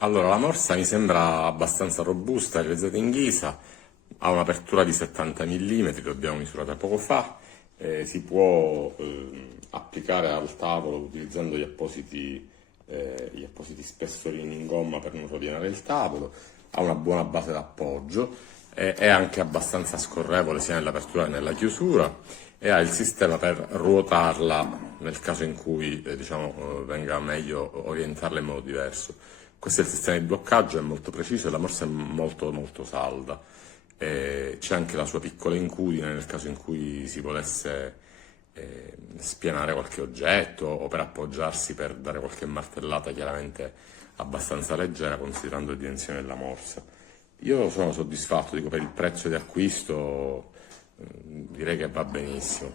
Allora, la morsa mi sembra abbastanza robusta, realizzata in ghisa, ha un'apertura di 70 mm, l'abbiamo misurata poco fa, si può applicare al tavolo utilizzando gli appositi spessorini in gomma per non rovinare il tavolo, ha una buona base d'appoggio, è anche abbastanza scorrevole sia nell'apertura che nella chiusura e ha il sistema per ruotarla nel caso in cui venga meglio orientarla in modo diverso. Questo è il sistema di bloccaggio, è molto preciso e la morsa è molto molto salda. C'è anche la sua piccola incudine nel caso in cui si volesse spianare qualche oggetto o per appoggiarsi per dare qualche martellata, chiaramente abbastanza leggera considerando le dimensioni della morsa. Io sono soddisfatto, dico, per il prezzo di acquisto direi che va benissimo.